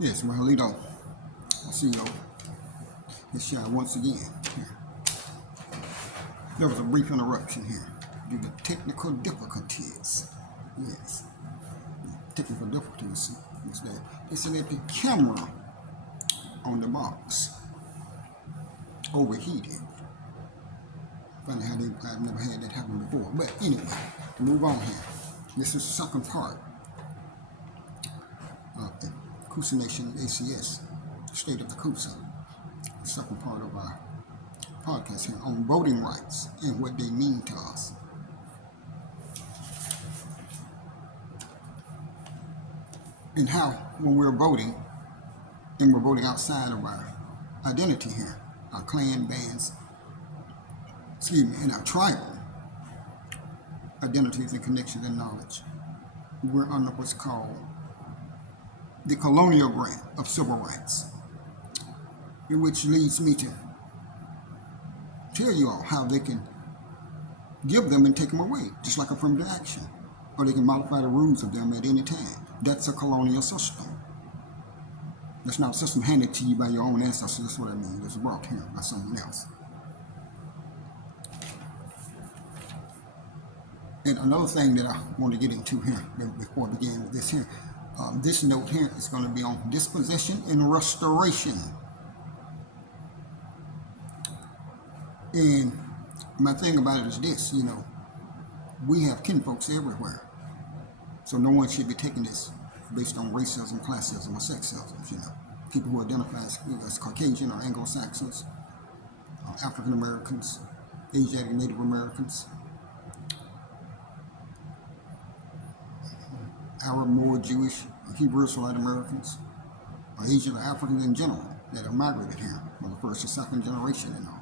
Yes, well, Lito, I see you. Let's try once again. Here. There was a brief interruption here due to technical difficulties. Yes, technical difficulties is that they said that the camera on the box overheated. Funny how I've never had that happen before. But anyway, to move on here. This is the second part of the Coosa Nation ACS, state of the Coosa. The second part of our podcast here on voting rights and what they mean to us. And how, when we're voting, and we're voting outside of our identity here, our clan, bands, and our tribal identities and connections and knowledge, we're under what's called the colonial grant of civil rights, which leads me to tell you all how they can give them and take them away, just like affirmative action, or they can modify the rules of them at any time. That's a colonial system. That's not a system handed to you by your own ancestors. That's what I mean. It's brought here by someone else. And another thing that I want to get into here before I begin with this here, this note here is going to be on dispossession and restoration. And my thing about it is this, we have kinfolks everywhere. So no one should be taking this based on racism, classism, or sexism. People who identify as Caucasian or Anglo-Saxons, African Americans, Asiatic Native Americans, Arab, Moor, Jewish, Hebrew Israelite Americans, or Asian or Africans in general that have migrated here for the first or second generation and all.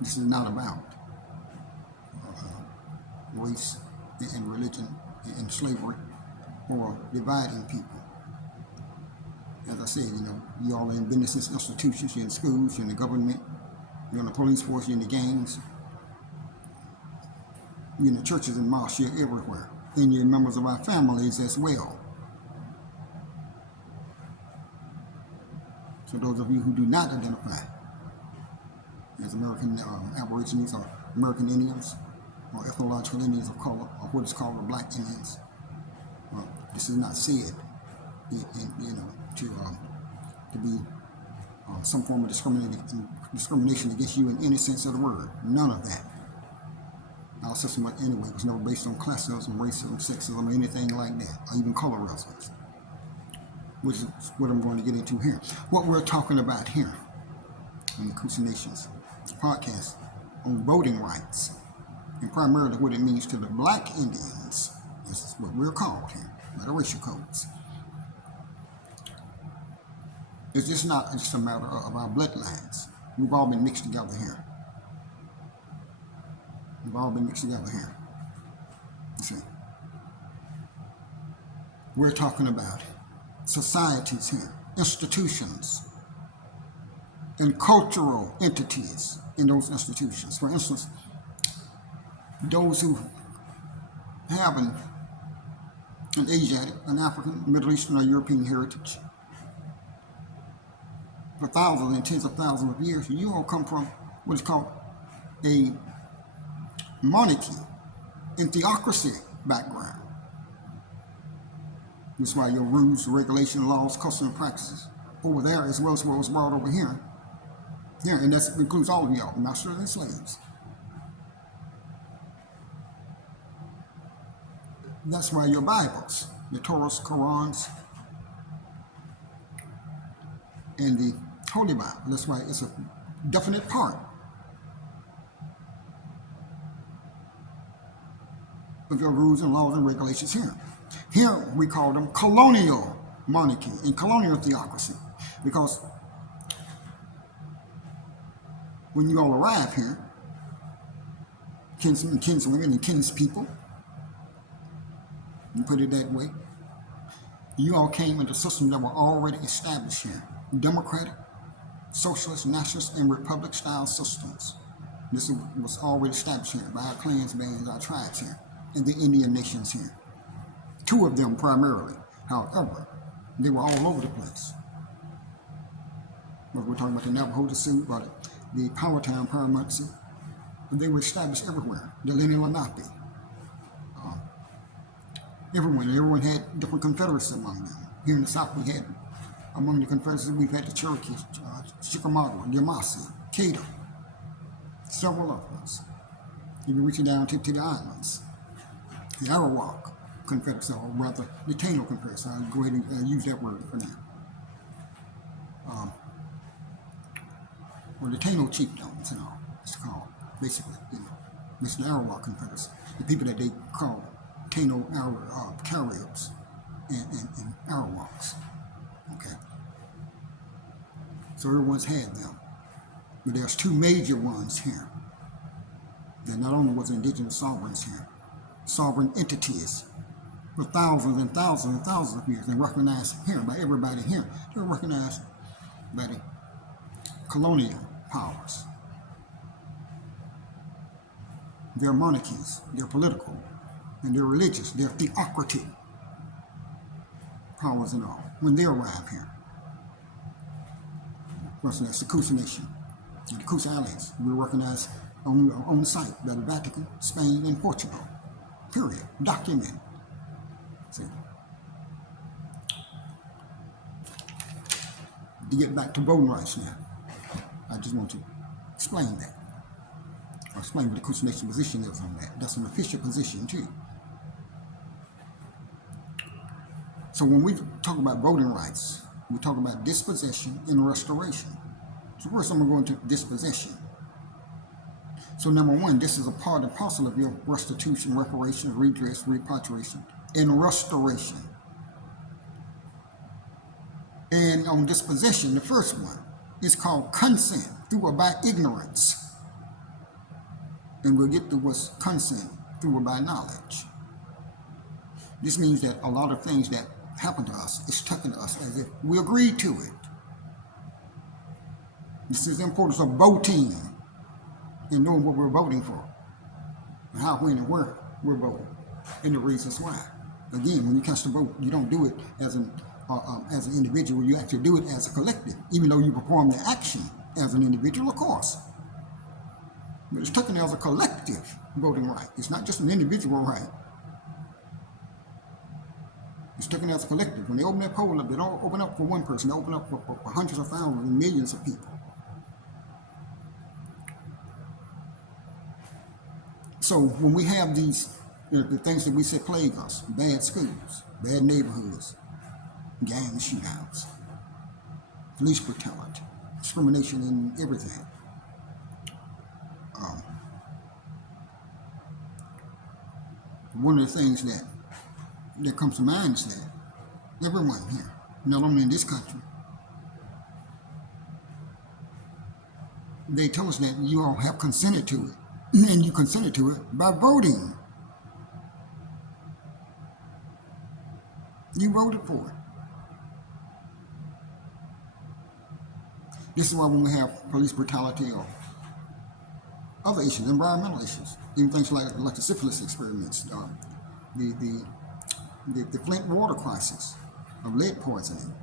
This is not about race and religion and slavery or dividing people. As I said, you all are in business institutions, you're in schools, you're in the government, you're in the police force, you're in the gangs, you're in the churches and mosques, you're everywhere. And you're members of our families as well. So those of you who do not identify as American Aborigines or American Indians or ethnological Indians of color or what is called the Black Indians, this is not said, to be some form of discrimination against you in any sense of the word. None of that. Our system, anyway, was never based on classism, racism, sexism, or anything like that, or even colorism, which is what I'm going to get into here. What we're talking about here in the Coosa Nation's podcast on voting rights, and primarily what it means to the Black Indians, this is what we're called here, by the racial codes. It's just not just a matter of our bloodlines. We've all been mixed together here. We've all been mixed together here. You see. We're talking about societies here, institutions, and cultural entities in those institutions. For instance, those who have an Asiatic, an African, Middle Eastern, or European heritage for thousands and tens of thousands of years, you all come from what is called a monarchy and theocracy background. That's why your rules, regulations, laws, customs, and practices over there as well as what was brought over here. Here, and that includes all of y'all, masters and slaves. That's why your Bibles, the Torahs, Qurans, and the Holy Bible, that's why it's a definite part of your rules and laws and regulations here. Here we call them colonial monarchy and colonial theocracy, because when you all arrive here, kinsmen and kinswomen and kinspeople, you put it that way, you all came into systems that were already established here. Democratic, socialist, nationalist, and republic-style systems. This was already established here by our clans, bands, our tribes here, and the Indian nations here. Two of them primarily. However, They were all over the place. But we're talking about the Navajo, the Sioux, about the Powhatan, Paramuxi. They were established everywhere. The Lenni Lenape. Everyone had different confederacies among them. Here in the South, we had, among the confederacies, we've had the Cherokees, Chickamauga, Yamasee, Caddo, several others. Even reaching down to the islands. The Arawak Confederacy, or rather, the Taino Confederacy. I'll go ahead and use that word for now. Or the Taino chiefdoms, it's called, basically, This is the Arawak Confederacy. The people that they call Taino Caribs and Arawaks. Okay. So everyone's had them. But there's two major ones here. That not only was indigenous sovereigns here, sovereign entities for thousands and thousands and thousands of years, and recognized here by everybody here. They're recognized by the colonial powers. Their monarchies, their political, and their religious, their theocratic powers and all, when they arrive here. First, that's the Coosa Nation. And the Coosa Allies were recognized on the site by the Vatican, Spain, and Portugal. Period. Documented. See. To get back to voting rights now, I just want to explain that. Or explain what the Coosa Nation position is on that. That's an official position too. So when we talk about voting rights, we talk about dispossession and restoration. So first I'm going to go into dispossession. So number one, this is a part and parcel of your restitution, reparation, redress, repatriation, and restoration. And on dispossession, the first one is called consent through or by ignorance. And we'll get to what's consent through or by knowledge. This means that a lot of things that happen to us is taken to us as if we agreed to it. This is the importance of voting and knowing what we're voting for, and how, when, and where we're voting, and the reasons why. Again, when you cast a vote, you don't do it as an individual. You actually do it as a collective, even though you perform the action as an individual, of course. But it's taken as a collective voting right. It's not just an individual right. It's taken as a collective. When they open that poll up, they don't open up for one person. They open up for hundreds of thousands and millions of people. So when we have these, the things that we say plague us, bad schools, bad neighborhoods, gang shootouts, police brutality, discrimination in everything. One of the things that comes to mind is that everyone here, not only in this country, they tell us that you all have consented to it. And you consented to it by voting. You voted for it. This is why when we have police brutality or other issues, environmental issues, even things like the syphilis experiments, the Flint water crisis of lead poisoning,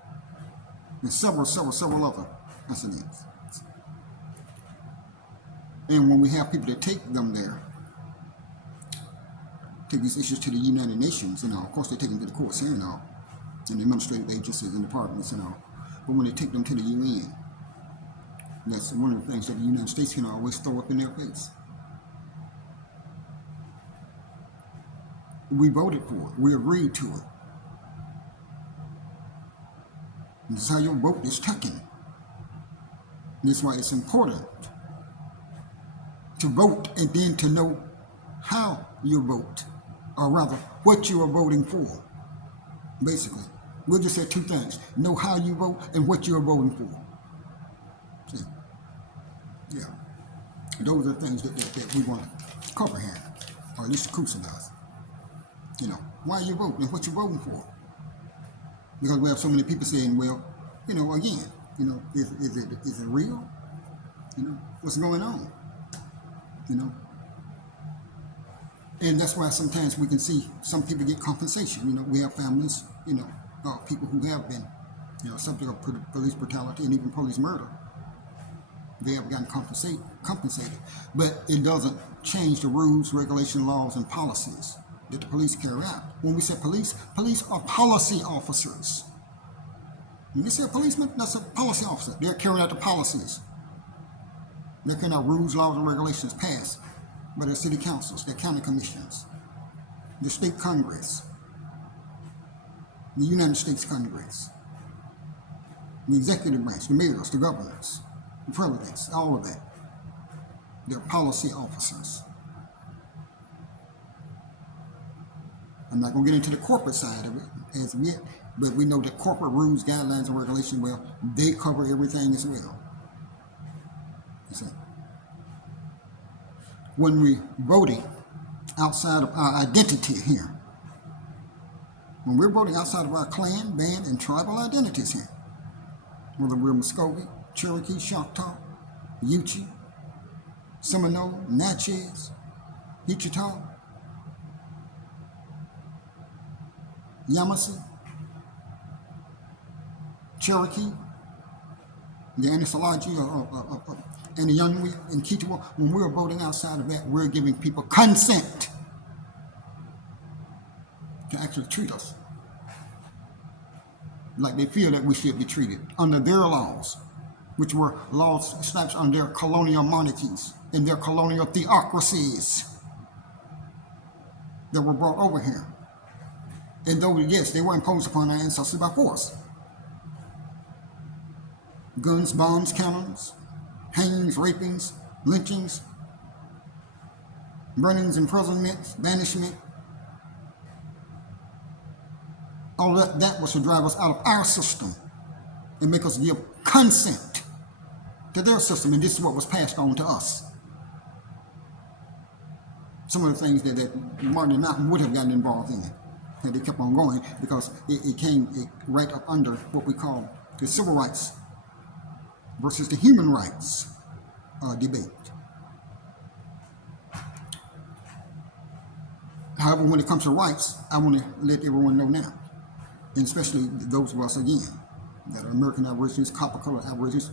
and several other incidents. And when we have people that take them there, take these issues to the United Nations, of course they take them to the courts here and all, and the administrative agencies and departments and all. But when they take them to the UN, that's one of the things that the United States can always throw up in their face. We voted for it. We agreed to it. And this is how your vote is taken. And that's why it's important to vote and then to know how you vote, or rather, what you are voting for. Basically, we'll just say two things: know how you vote and what you are voting for. See? Yeah, those are the things that we want to cover here, or at least the Coosa does. Why you vote and what you're voting for. Because we have so many people saying, well, again, is it real? What's going on? And that's why sometimes we can see some people get compensation. We have families, people who have been, subject of police brutality and even police murder. They have gotten compensated. But it doesn't change the rules, regulations, laws, and policies that the police carry out. When we say police are policy officers. When you say a policeman, that's a policy officer. They're carrying out the policies. They're carrying out rules, laws, and regulations passed by their city councils, their county commissions, the state Congress, the United States Congress, the executive branch, the mayors, the governors, the presidents, all of that. They're policy officers. I'm not going to get into the corporate side of it as of yet, but we know that corporate rules, guidelines, and regulations, well, they cover everything as well. You see? When we voting outside of our identity here, when we're voting outside of our clan, band, and tribal identities here, whether we're Muskogee, Cherokee, Choctaw, Yuchi, Seminole, Natchez, Wichita, Yamasee, Cherokee, the Ethnological, and the Youngwe and Kichwa, when we're voting outside of that, we're giving people consent to actually treat us like they feel that we should be treated under their laws, which were laws established under their colonial monarchies and their colonial theocracies that were brought over here. And though, yes, they were imposed upon our ancestors by force. Guns, bombs, cannons, hangings, rapings, lynchings, burnings, imprisonments, banishment. All that was to drive us out of our system and make us give consent to their system, and this is what was passed on to us. Some of the things that Martin and Malcolm would have gotten involved in had they kept on going, because it came right up under what we call the civil rights versus the human rights debate. However, when it comes to rights, I want to let everyone know now, and especially those of us, again, that are American Aborigines, copper-colored Aborigines,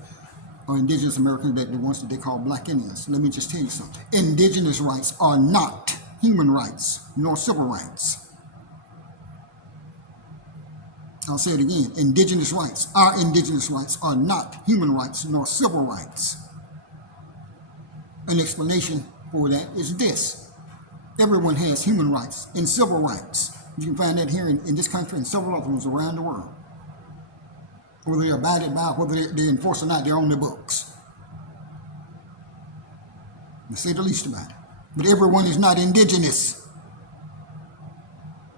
or Indigenous Americans, that the ones that they call Black Indians. Let me just tell you something. Indigenous rights are not human rights, nor civil rights. I'll say it again. Indigenous rights, our indigenous rights, are not human rights, nor civil rights. An explanation for that is this. Everyone has human rights and civil rights. You can find that here in this country and several other ones around the world. Whether they're abided by, whether they're enforced or not, they're on the books. To say the least about it. But everyone is not indigenous.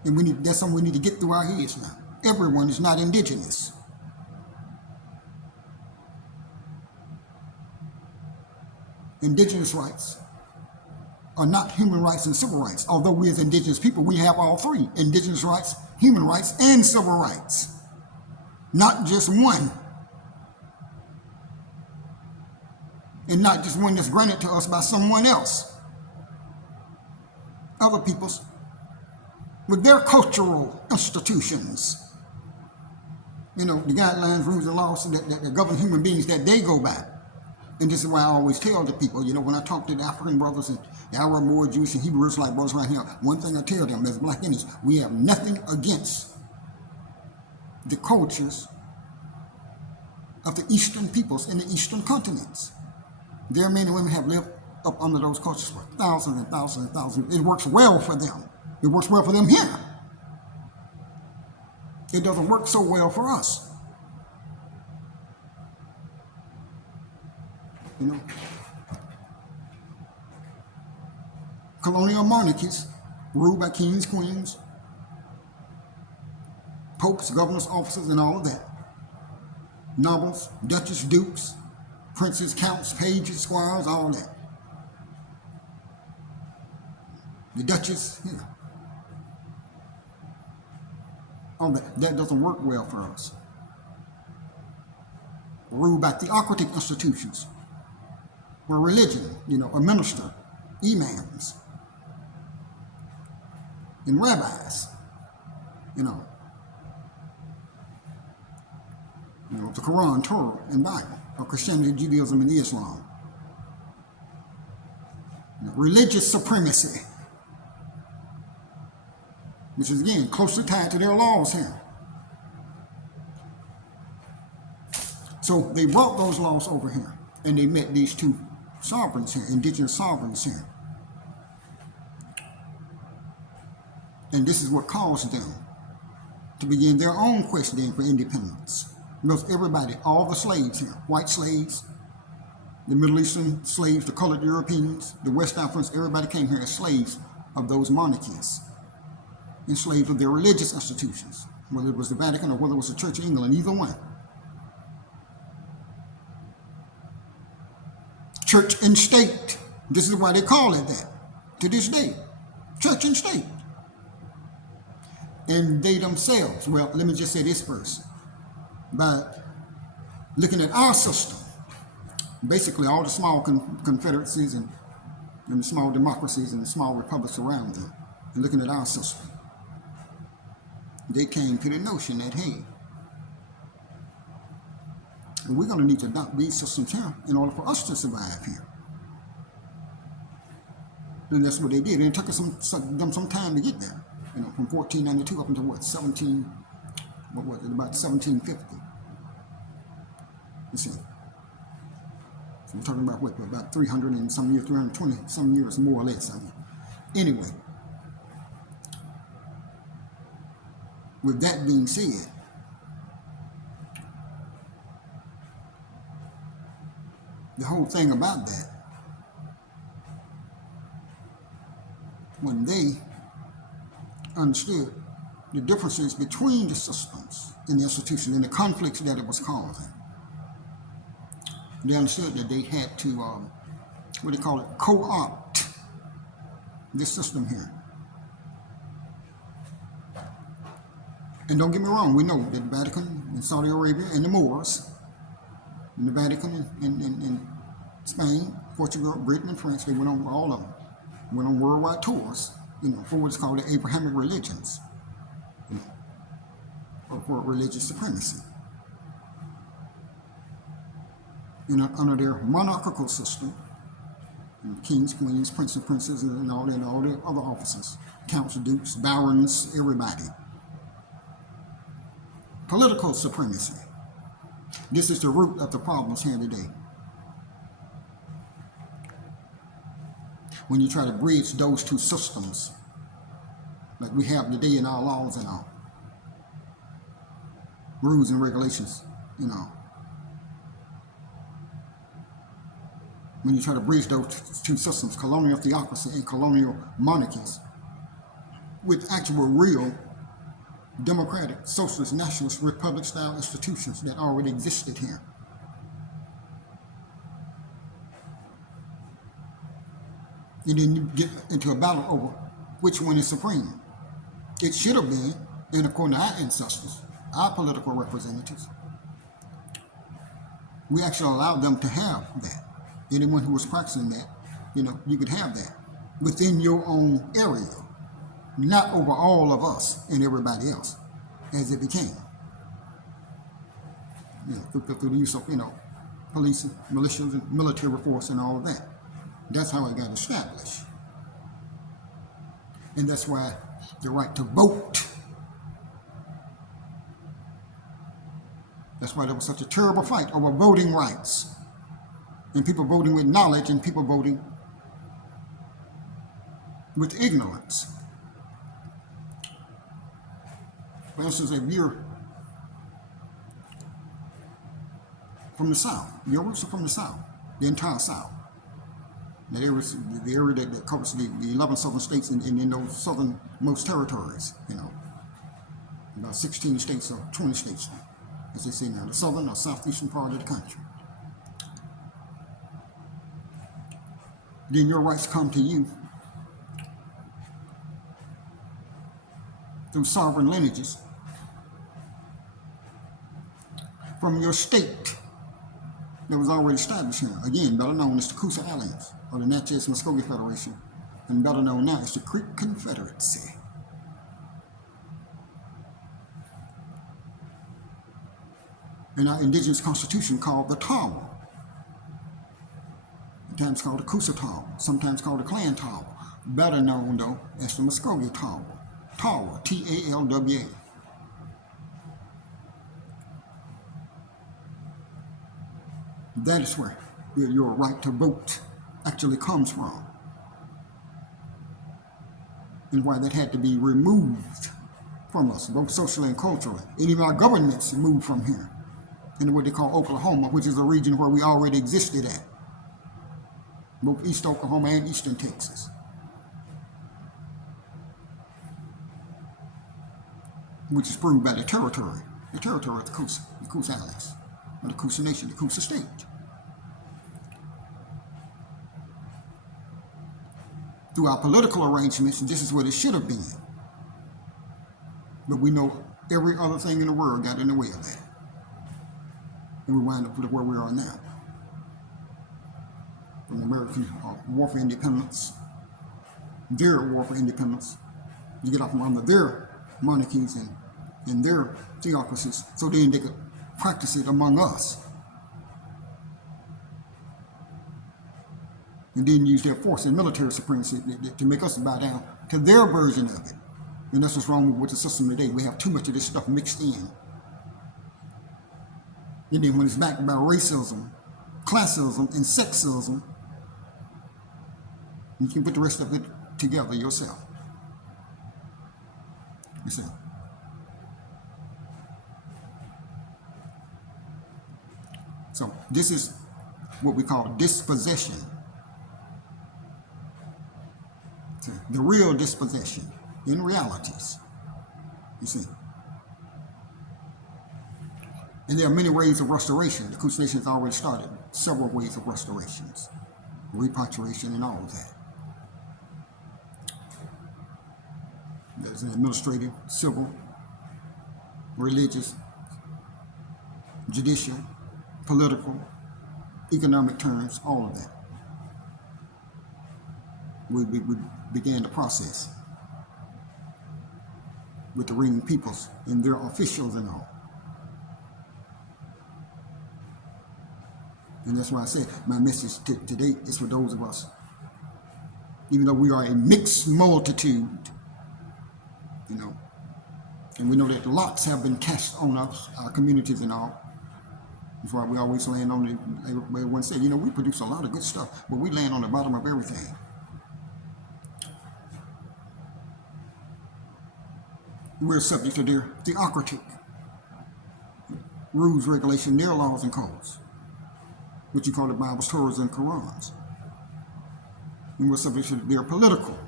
And that's something we need to get through our heads now. Everyone is not indigenous. Indigenous rights are not human rights and civil rights. Although we as indigenous people, we have all three: indigenous rights, human rights, and civil rights. Not just one. And not just one that's granted to us by someone else. Other peoples, with their cultural institutions. The guidelines, rules, and laws that govern human beings that they go by. And this is why I always tell the people, when I talk to the African brothers and the Arab, Moor, Jewish, and Hebrew Israelite brothers right here, one thing I tell them as Black Indians, we have nothing against the cultures of the Eastern peoples in the Eastern continents. Their men and women have lived up under those cultures for thousands and thousands and thousands. It works well for them. It works well for them here. It doesn't work so well for us. Colonial monarchies ruled by kings, queens, popes, governors, officers, and all of that. Nobles, duchess, dukes, princes, counts, pages, squires, all that. The duchess, all that. That doesn't work well for us. Ruled by theocratic institutions, where religion, a minister, imams, and rabbis, The Quran, Torah, and Bible, or Christianity, Judaism, and Islam. Religious supremacy, which is again closely tied to their laws here. So they brought those laws over here, and they met these two sovereigns here, indigenous sovereigns here. And this is what caused them to begin their own quest then for independence. Because everybody, all the slaves here, white slaves, the Middle Eastern slaves, the colored Europeans, the West Africans, everybody came here as slaves of those monarchies, and slaves of their religious institutions, whether it was the Vatican or whether it was the Church of England, either one. Church and state. This is why they call it that to this day. Church and state. And they themselves, well, let me just say this first. By looking at our system, basically all the small confederacies and the small democracies and the small republics around them, and looking at our system, they came to the notion that, hey, we're going to need to adopt these systems here in order for us to survive here. And that's what they did. And it took them some time to get there. From 1492 up until about 1750. You see. So we're talking about about 300 and some years, 320 some years, more or less. Anyway, with that being said, the whole thing about that, when they understood the differences between the systems and the institutions and the conflicts that it was causing, they understood that they had to, co-opt this system here. And don't get me wrong, we know that the Vatican and Saudi Arabia and the Moors, and the Vatican and Spain, Portugal, Britain, and France, they went on, all of them, went on worldwide tours, for what's called the Abrahamic religions, or for religious supremacy. Under their monarchical system, kings, queens, princes, and princesses, and all the other officers, counts, dukes, barons, everybody. Political supremacy. This is the root of the problems here today. When you try to bridge those two systems, like we have today in our laws and our rules and regulations, when you try to bridge those two systems, colonial theocracy and colonial monarchies, with actual real democratic, socialist, nationalist, republic-style institutions that already existed here. And then you get into a battle over which one is supreme. It should have been, and according to our ancestors, our political representatives, we actually allowed them to have that. Anyone who was practicing that, you could have that within your own area, not over all of us and everybody else, as it became. Through the use of, police, militias, and military force and all of that. That's how it got established. And that's why the right to vote, that's why there was such a terrible fight over voting rights. And people voting with knowledge and people voting with ignorance. For instance, if you're from the South, your roots are from the South, the entire South. The area that covers the 11 southern states and in those southernmost territories, about 16 states or 20 states, as they say now, the southern or southeastern part of the country. Then your rights come to you through sovereign lineages from your state that was already established here. Again, better known as the Coosa Alliance, or the Natchez Muskogee Federation, and better known now as the Creek Confederacy. in our indigenous constitution called the Tower. Sometimes called the Coosa Tower, sometimes called the Clan Tower, better known though as the Muskogee Tower. Tower, T-A-L-W-A. That is where your right to vote actually comes from, and why that had to be removed from us, both socially and culturally. And even our governments moved from here into what they call Oklahoma, which is a region where we already existed at, both East Oklahoma and Eastern Texas. Which is proved by the territory of the Coosa Islands, or the Coosa Nation, the Coosa State. Through our political arrangements, this is what it should have been. But we know every other thing in the world got in the way of that. And we wind up with where we are now. From the American War for Independence, their war for independence, you get off from under their monarchies and their theocracies, so then they could practice it among us. And then use their force and military supremacy to make us bow down to their version of it. And that's what's wrong with the system today. We have too much of this stuff mixed in. And then when it's backed by racism, classism, and sexism, you can put the rest of it together yourself. You see? So this is what we call dispossession. See, the real dispossession in realities. You see? And there are many ways of restoration. The Coosa Nation has already started several ways of restorations, repatriation, and all of that. There's an administrative, civil, religious, judicial, political, economic terms, all of that. We began the process with the reigning peoples and their officials and all. And that's why I said my message today is for those of us, even though we are a mixed multitude, you know, and we know that lots have been cast on us, our communities and all. That's why we always land on it. Everyone said, you know, we produce a lot of good stuff, but we land on the bottom of everything. We're subject to their theocratic rules, regulation, their laws and codes, which you call the Bibles, Torahs, and Qurans. And we're subject to their political,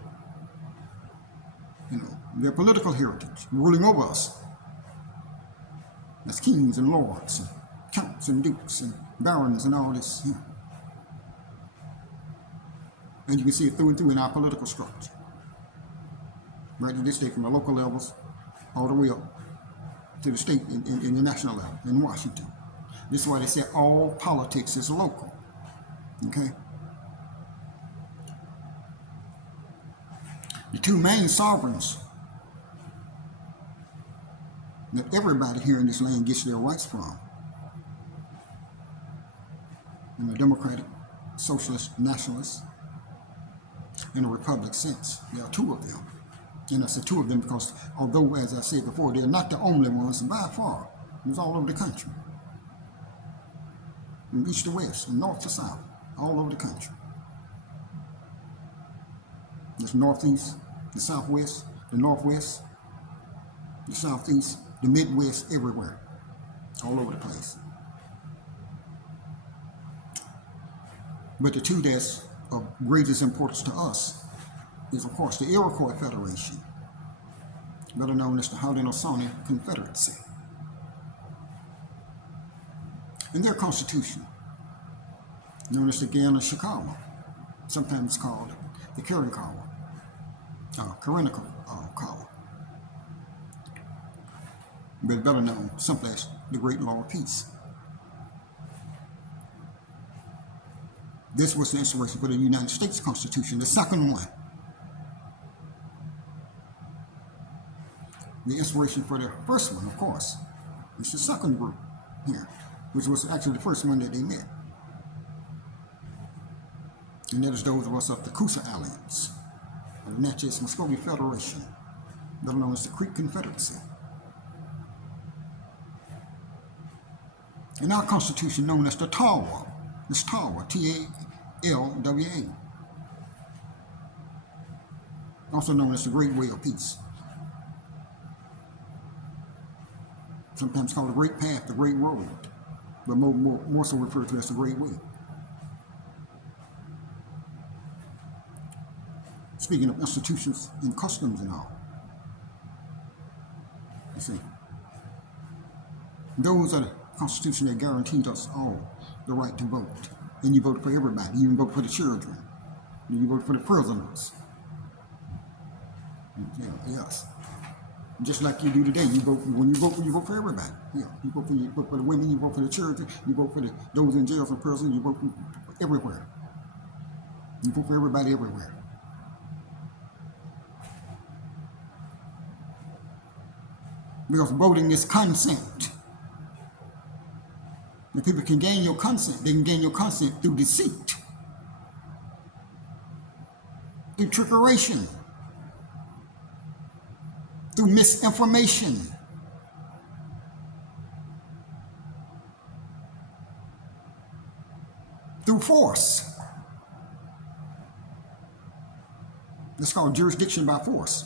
you know, their political heritage, ruling over us as kings and lords, and counts and dukes and barons and all this. Yeah. And you can see it through and through in our political structure. Right to this day, from the local levels all the way up to the state and the national level in Washington. This is why they say all politics is local. Okay? The two main sovereigns that everybody here in this land gets their rights from, in the democratic, socialist, nationalist, in a republic sense. There are two of them. And I said two of them because, although, as I said before, they're not the only ones by far. It's all over the country. From east to west, from north to south, all over the country. There's northeast, the southwest, the northwest, the southeast, the midwest, everywhere. All over the place. But the two that's of greatest importance to us is, of course, the Iroquois Federation, better known as the Haudenosaunee Confederacy, and their constitution, known as the Guyana-Shikawa, sometimes called the Karankawa, Karanakawa, but better known simply as the Great Law of Peace. This was the inspiration for the United States Constitution, the second one. The inspiration for the first one, of course, is the second group, here, which was actually the first one that they met. And that is those of us of the Coosa Alliance, of the Natchez Muscogee Federation, better known as the Creek Confederacy. And our Constitution known as the TALWA, T-A-L-W-A, also known as the Great Way of Peace. Sometimes called the Great Path, the Great Road, but more so referred to as the Great Way. Speaking of institutions and customs and all, you see, those are the Constitution that guaranteed us all the right to vote. And you voted for everybody. You even voted for the children. And you voted for the prisoners. Yeah, yes. Just like you do today. You vote for everybody. Yeah. You vote for the women, you vote for the children, you vote for those in jails and prison, you vote for everywhere. You vote for everybody everywhere. Because voting is consent. If people can gain your consent, they can gain your consent through deceit, through trickery, through misinformation, through force. It's called jurisdiction by force,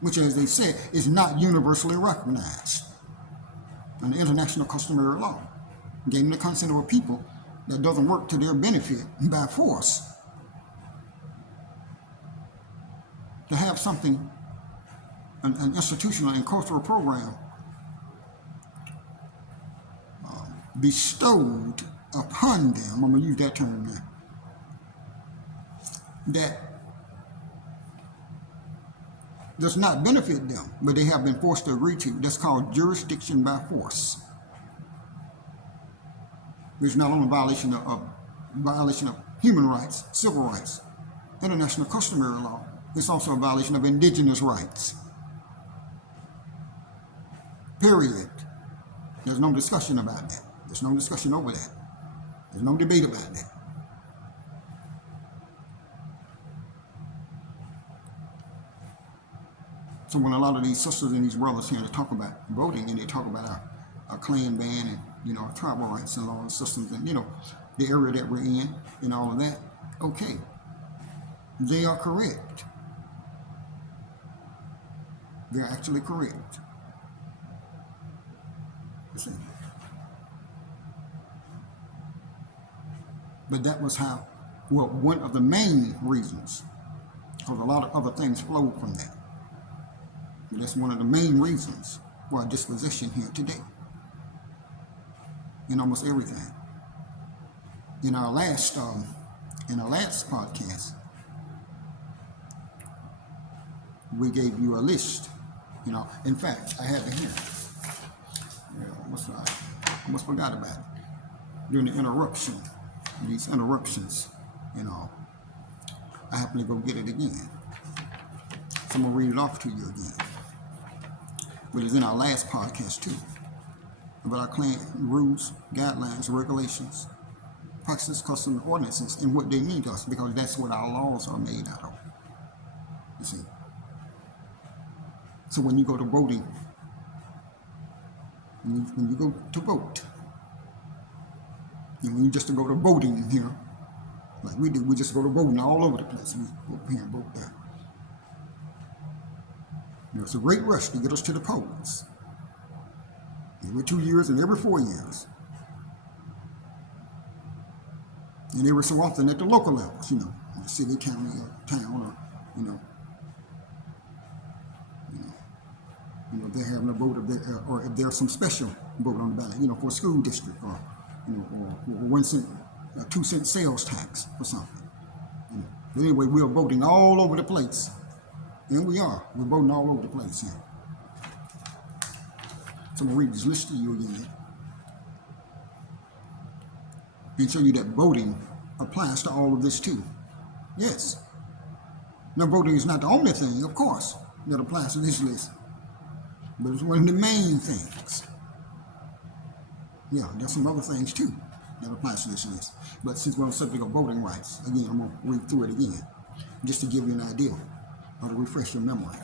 which, as they said, is not universally recognized under international customary law. Gaining the consent of a people that doesn't work to their benefit by force. To have something, an institutional and cultural program bestowed upon them, I'm going to use that term now, that does not benefit them, but they have been forced to agree to. That's called jurisdiction by force. It's not only a violation of human rights, civil rights, international customary law. It's also a violation of indigenous rights. Period. There's no discussion about that. There's no discussion over that. There's no debate about that. So when a lot of these sisters and these brothers here, they talk about voting and they talk about our clan band and, our tribal rights and laws systems and, the area that we're in and all of that, okay. They are correct. They're actually correct. You see? But that was one of the main reasons, because a lot of other things flowed from that. But that's one of the main reasons for our disposition here today. In almost everything. In our last podcast, we gave you a list. In fact, I had it here. I almost forgot about it. During the these interruptions, I happened to go get it again. So I'm going to read it off to you again. But it's in our last podcast too, about our clan rules, guidelines, regulations, practices, customs, ordinances, and what they mean to us, because that's what our laws are made out of. You see. So when you go to voting, when you go to vote, when you just go to voting here, like we do, we just go to voting all over the place. We vote here and vote there. It's a great rush to get us to the polls. Every 2 years and every 4 years. And every so often at the local levels, in the city, county, or town, or, if they're having a vote, or if there's some special vote on the ballot, for a school district, or, or 1 cent, 2 cent sales tax or something. But anyway, we're voting all over the place. And we are. We're voting all over the place here. So I'm going to read this list to you again and show you that voting applies to all of this too. Yes. Now, voting is not the only thing, of course, that applies to this list. but it's one of the main things. Yeah, there's some other things too that applies to this list. But since we're on the subject of voting rights, again, I'm going to read through it again, just to give you an idea or to refresh your memory.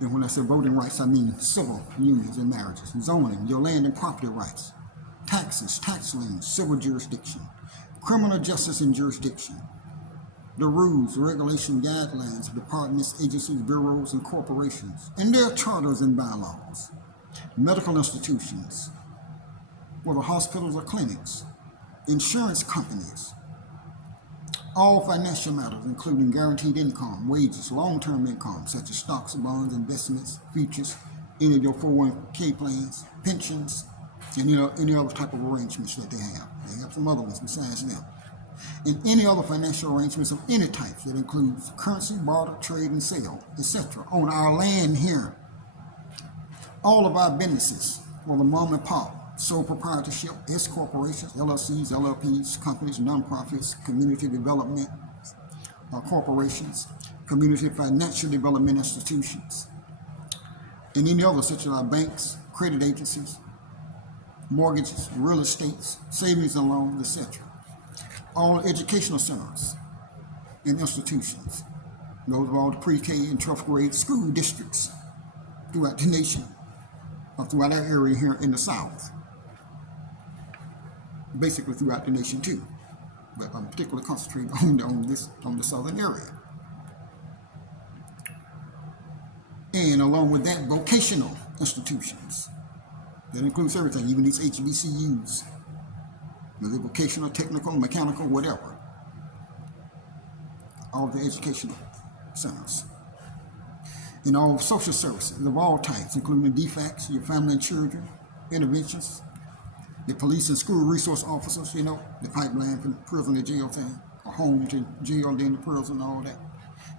And when I say voting rights, I mean civil unions and marriages, zoning, your land and property rights, taxes, tax liens, civil jurisdiction, criminal justice and jurisdiction, the rules, regulation, guidelines of departments, agencies, bureaus, and corporations, and their charters and bylaws, medical institutions, whether hospitals or clinics, insurance companies, all financial matters, including guaranteed income, wages, long-term income, such as stocks, bonds, investments, futures, any of your 401k plans, pensions, and any other type of arrangements that they have. They have some other ones besides them. And any other financial arrangements of any type that includes currency, barter, trade, and sale, etc. on our land here. All of our businesses, whether mom and pop, sole proprietorship, S corporations, LLCs, LLPs, companies, nonprofits, community development corporations, community financial development institutions, and any other such as our banks, credit agencies, mortgages, real estates, savings and loans, etc. All educational centers and institutions. Those are all the pre-K and 12th grade school districts throughout the nation, or throughout our area here in the South. Basically throughout the nation too, but I'm particularly concentrating on the southern area. And along with that, vocational institutions. That includes everything, even these HBCUs. Whether vocational, technical, mechanical, whatever. All the educational centers. And all social services of all types, including DFACs, your family and children, interventions, the police and school resource officers, the pipeline from the prison to jail thing, or home to jail, then the prison, all that.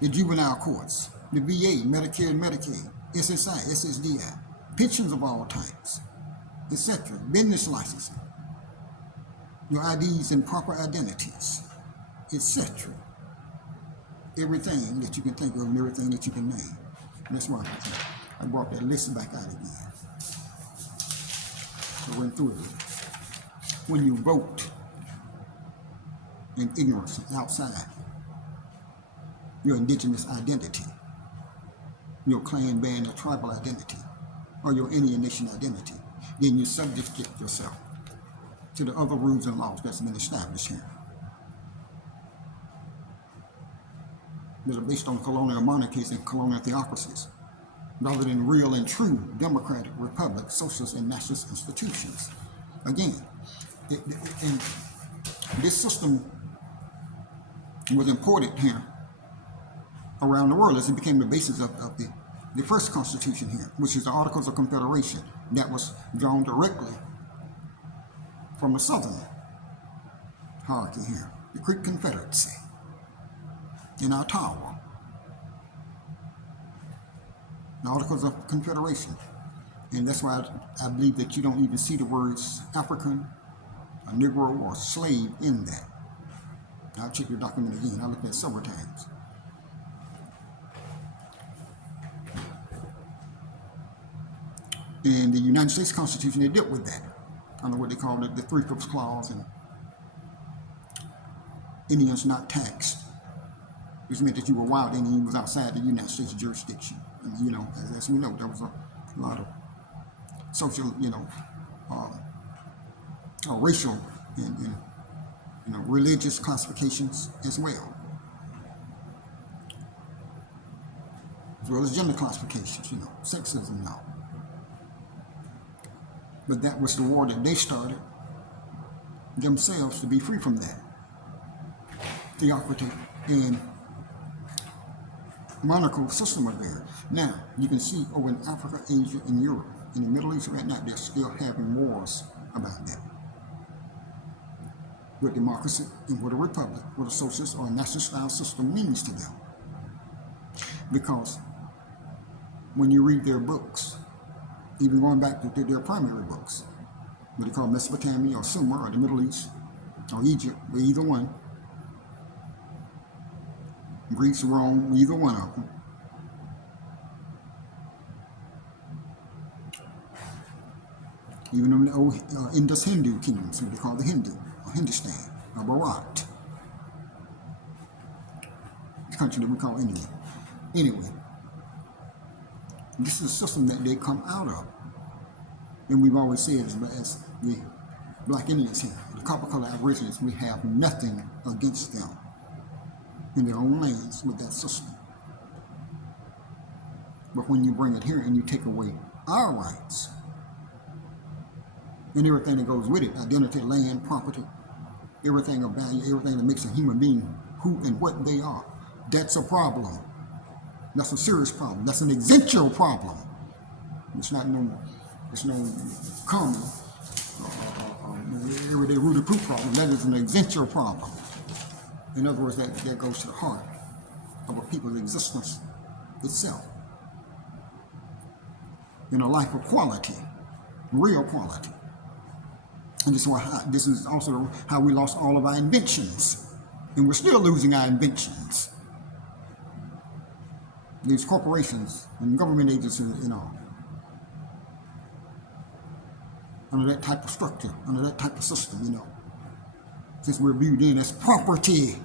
The juvenile courts, the VA, Medicare and Medicaid, SSI, SSDI, pensions of all types, etc., business licensing, your IDs and proper identities, etc. Everything that you can think of and everything that you can name. And that's why I brought that list back out again. I went through it. When you vote in ignorance outside your indigenous identity, your clan, band, or tribal identity, or your Indian nation identity, then you subject yourself to the other rules and laws that's been established here, that are based on colonial monarchies and colonial theocracies, rather than real and true democratic, republic, socialist, and nationalist institutions. Again, and this system was imported here around the world as it became the basis of the first constitution here, which is the Articles of Confederation, that was drawn directly from the southern hierarchy here, the Creek Confederacy, in Ottawa. The Articles of Confederation. And that's why I believe that you don't even see the words African, a Negro, or slave in that. I'll check your document again. I looked at it several times. In the United States Constitution, they dealt with that. I don't know what they call it, the 3/5 clause, and Indians not taxed, which meant that you were wild Indian, was outside the United States jurisdiction. And, as we know, there was a lot of social, racial and religious classifications as well as gender classifications, sexism and all. But that was the war that they started themselves to be free from that theocracy and monarchical system of there. Now, you can see over in Africa, Asia, and Europe, in the Middle East right now, they're still having wars about that. What democracy and what a republic, what a socialist or a national-style system means to them. Because when you read their books, even going back to their primary books, what they call Mesopotamia or Sumer or the Middle East or Egypt, or either one, Greece, Rome, either one of them. Even in the old Indus Hindu kingdoms, what they call the Hindu, or Hindustan, or Bharat, the country that we call India. Anyway, this is a system that they come out of. And we've always said, as the black Indians here, the copper-colored Aborigines, we have nothing against them in their own lands with that system. But when you bring it here and you take away our rights and everything that goes with it, identity, land, property, everything of value, everything that makes a human being who and what they are, that's a problem. That's a serious problem. That's an existential problem. It's not no common everyday rooted proof problem. That is an existential problem. In other words, that goes to the heart of a people's existence itself. In a life of quality, real quality. And this is also how we lost all of our inventions. And we're still losing our inventions. These corporations and government agencies and all. Under that type of structure, under that type of system, since we're viewed in as property.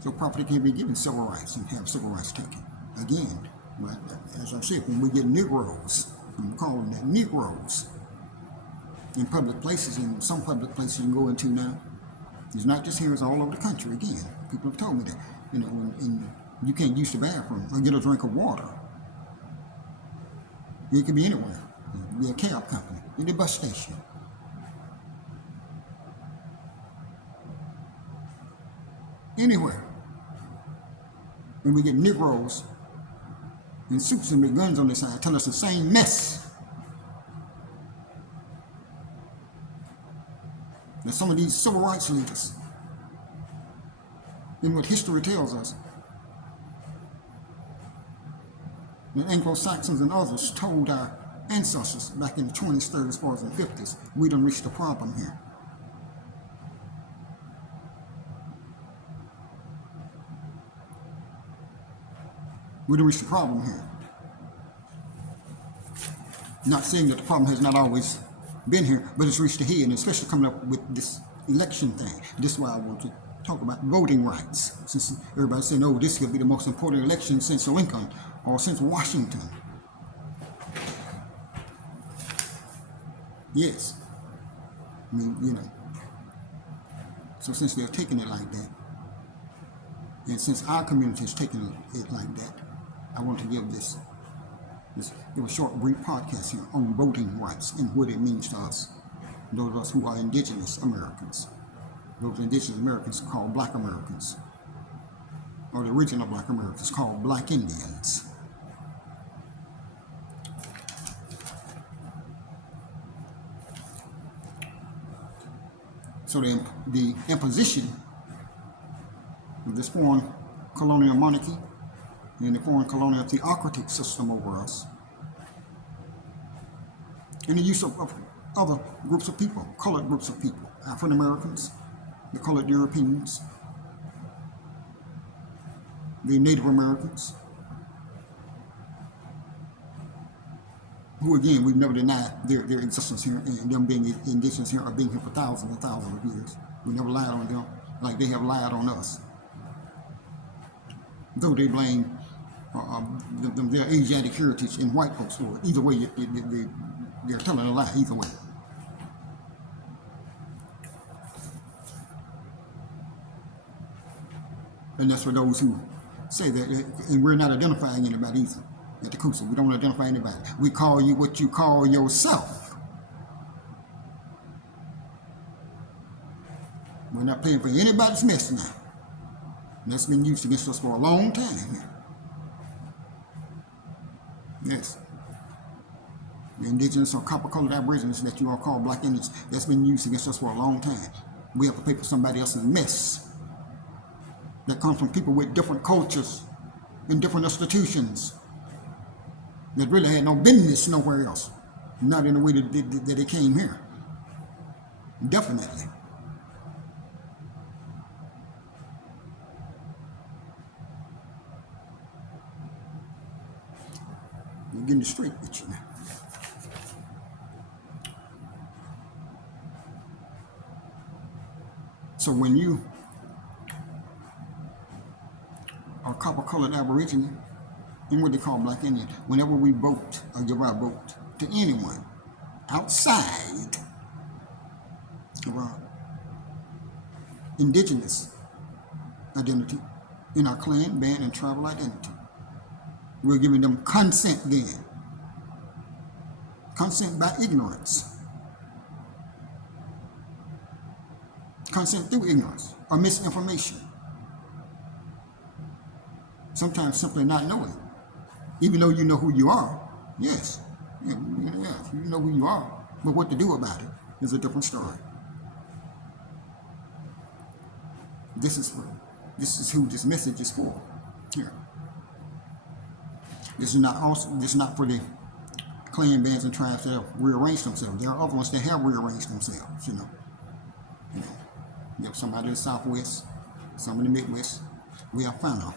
So property can be given civil rights and have civil rights taken. Again, but as I said, when we get Negroes, I'm calling that Negroes, in public places, in some public places you can go into now, it's not just here, it's all over the country. Again, people have told me that, when you can't use the bathroom or get a drink of water. It could be anywhere. It could be a cab company, in the bus station. Anywhere. When we get Negroes in suits and with guns on their side, tell us the same mess that some of these civil rights leaders, in what history tells us, the Anglo-Saxons and others told our ancestors back in the 20s, 30s, 40s, and 50s, we done reached a problem here. We done reached a problem here. Not saying that the problem has not always been here, but it's reached a head, and especially coming up with this election thing. This is why I want to talk about voting rights. Since everybody's saying, oh, this could be the most important election since Lincoln or since Washington. Yes. I mean, So since they're taking it like that, and since our community is taking it like that, I want to give this a short, brief podcast here on voting rights and what it means to us, those of us who are Indigenous Americans. Those Indigenous Americans called Black Americans, or the original Black Americans called Black Indians. So the imposition of this foreign colonial monarchy and the foreign colonial theocratic system over us, and the use of other groups of people, colored groups of people, African Americans, the colored Europeans, the Native Americans, who again, we've never denied their existence here and them being indigenous here or being here for thousands and thousands of years. We never lied on them like they have lied on us. Though they blame their Asiatic heritage and white folks for it. Either way, they're telling a lie, either way. And that's for those who say that, and we're not identifying anybody either. At the Coosa, we don't identify anybody. We call you what you call yourself. We're not paying for anybody's mess now. And that's been used against us for a long time. Yes. The indigenous or copper-colored Aborigines that you all call Black Indians, that's been used against us for a long time. We have to pay for somebody else's mess that comes from people with different cultures and different institutions that really had no business nowhere else, not in the way that they came here. Definitely. getting it straight with you now. So when you are copper-colored Aborigine, and what they call Black Indian, whenever we vote or give our vote to anyone outside of our indigenous identity, in our clan, band, and tribal identity, we're giving them consent then. Consent by ignorance. Consent through ignorance or misinformation. Sometimes simply not knowing. Even though you know who you are, yes, you know who you are, but what to do about it is a different story. This is who this message is for. Here. This is not for the clan, bands, and tribes that have rearranged themselves. There are other ones that have rearranged themselves. You have some out of the Southwest, some in the Midwest. We have FANA.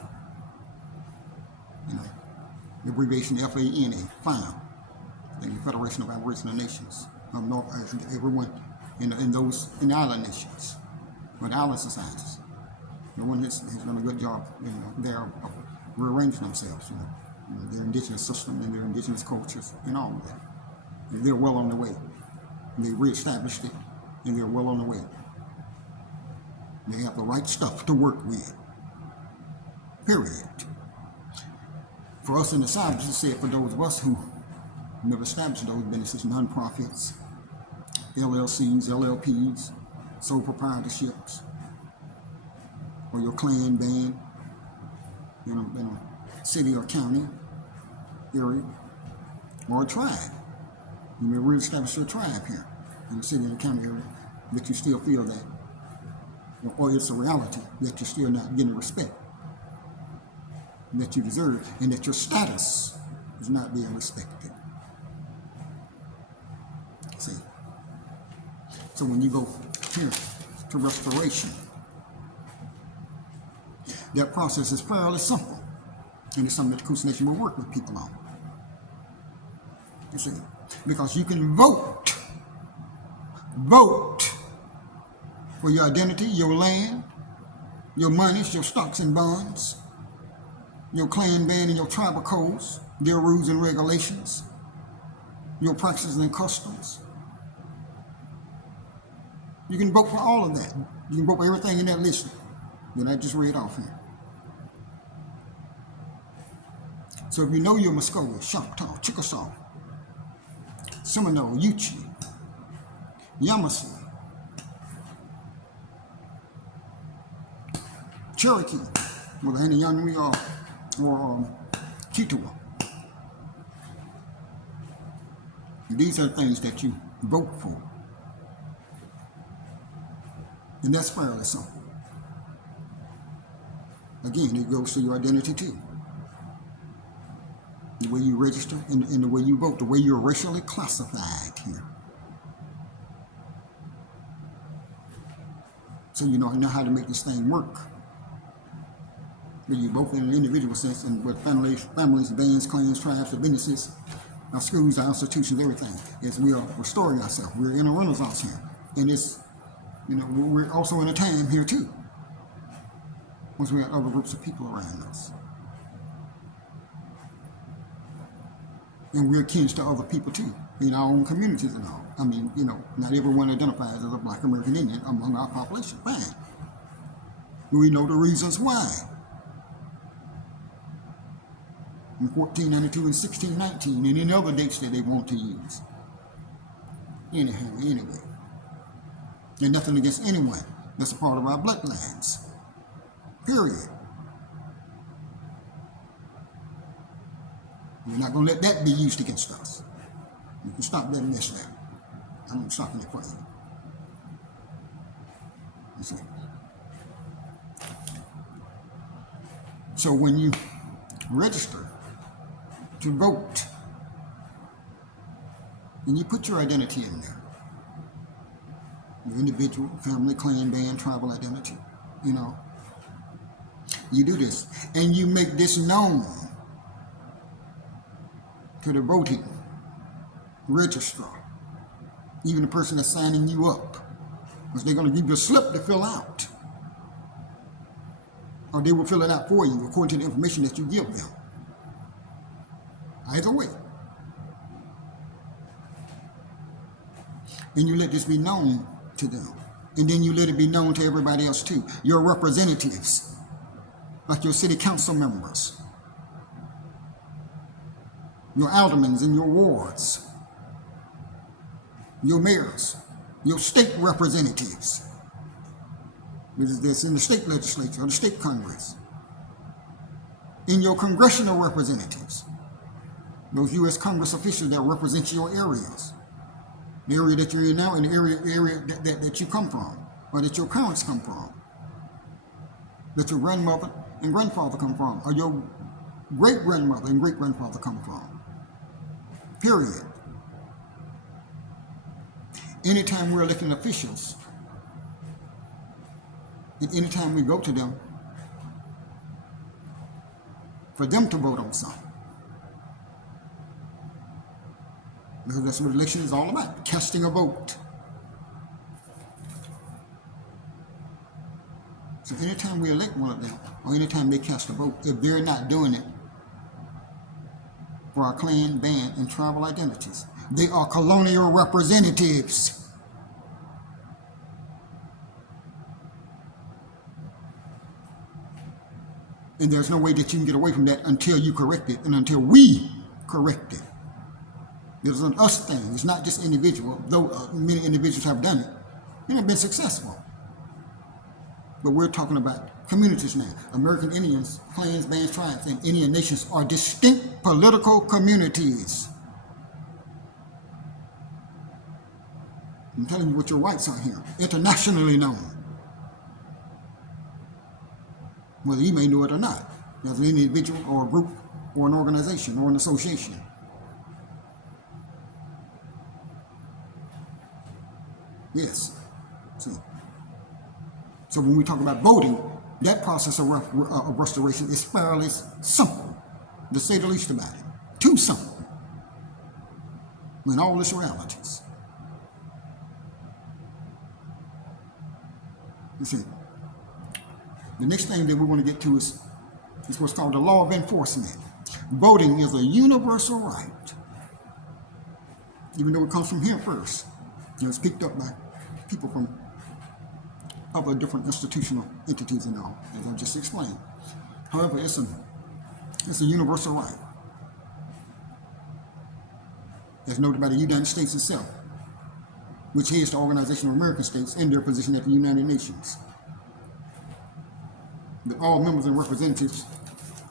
The abbreviation FANA, FANA, the Federation of Aboriginal Nations of North, everyone in the island nations, or the island societies. No one has done a good job. They're rearranging themselves. Their indigenous system and their indigenous cultures and all of that. And they're well on their way. They reestablished it, and they're well on the way. They have the right stuff to work with. Period. For us in the South, just say for those of us who never established those businesses, nonprofits, LLCs, LLPs, sole proprietorships, or your clan, band, in a city or county area, or a tribe. You may reestablish your tribe here in the city or county area, but you still feel that, or it's a reality that you're still not getting respect that you deserve, and that your status is not being respected. See? So when you go here to restoration, that process is fairly simple, and it's something that the Coosa Nation will work with people on. You see? Because you can vote for your identity, your land, your monies, your stocks and bonds, your clan, band, and your tribal codes, their rules and regulations, your practices and customs. You can vote for all of that. You can vote for everything in that list that I just read off here. So if you know your Muskogee, Choctaw, Chickasaw, Seminole, Yuchi, Yamasee, Cherokee, whether any young we are, or Kituwa. These are things that you vote for. And that's fairly simple. Again, it goes to your identity too. The way you register and the way you vote, the way you're racially classified here. So you know how to make this thing work. But you both in an individual sense, and with families, bands, clans, tribes, or businesses, our schools, our institutions, everything, as we are restoring ourselves. We're in a renaissance here. And it's, we're also in a time here too, once we have other groups of people around us. And we're kin to other people too, in our own communities and all. I mean, not everyone identifies as a Black American Indian among our population. Fine. We know the reasons why. In 1492 and 1619, and any other dates that they want to use. Anyhow, anyway. And nothing against anyone that's a part of our bloodlines. Period. We're not going to let that be used against us. You can stop that mess there. I'm not stopping it for you. You see? So when you register to vote, and you put your identity in there, your individual, family, clan, band, tribal identity, you do this, and you make this known to the voting registrar, even the person that's signing you up, because they're going to give you a slip to fill out, or they will fill it out for you according to the information that you give them. Either way. And you let this be known to them. And then you let it be known to everybody else too. Your representatives, like your city council members, your aldermen in your wards, your mayors, your state representatives, that's in the state legislature or the state congress, in your congressional representatives, those U.S. Congress officials that represent your areas, the area that you're in now and the area that you come from, or that your parents come from, that your grandmother and grandfather come from, or your great-grandmother and great-grandfather come from. Period. Anytime we're electing officials, and anytime we go to them, for them to vote on something. Because that's what election is all about, casting a vote. So anytime we elect one of them, or anytime they cast a vote, if they're not doing it for our clan, band, and tribal identities, they are colonial representatives. And there's no way that you can get away from that until you correct it and until we correct it. It's an us thing. It's not just individual, though many individuals have done it and have been successful. But we're talking about communities now. American Indians, clans, bands, tribes, and Indian nations are distinct political communities. I'm telling you what your rights are here, internationally known. Whether you may know it or not, as an individual or a group or an organization or an association. Yes. See. So when we talk about voting, that process of restoration is fairly simple, to say the least about it. Too simple. In all its realities. You see. The next thing that we want to get to is what's called the law of enforcement. Voting is a universal right, even though it comes from here first. It's picked up by people from other different institutional entities and all, as I just explained. However, it's a universal right, as noted by the United States itself, which heads the Organization of American States and their position at the United Nations. But all members and representatives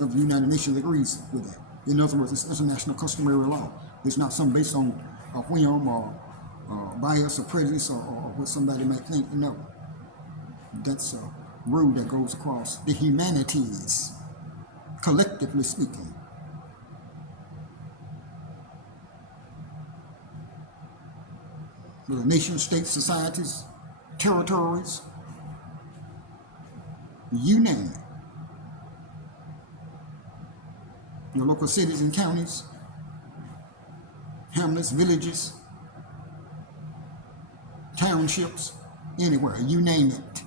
of the United Nations agrees with that. In other words, it's international customary law. It's not something based on a whim or bias or prejudice or what somebody might think. No. That's a rule that goes across the humanities, collectively speaking. The nation, states, societies, territories, you name it. Your local cities and counties, hamlets, villages, townships, anywhere, you name it.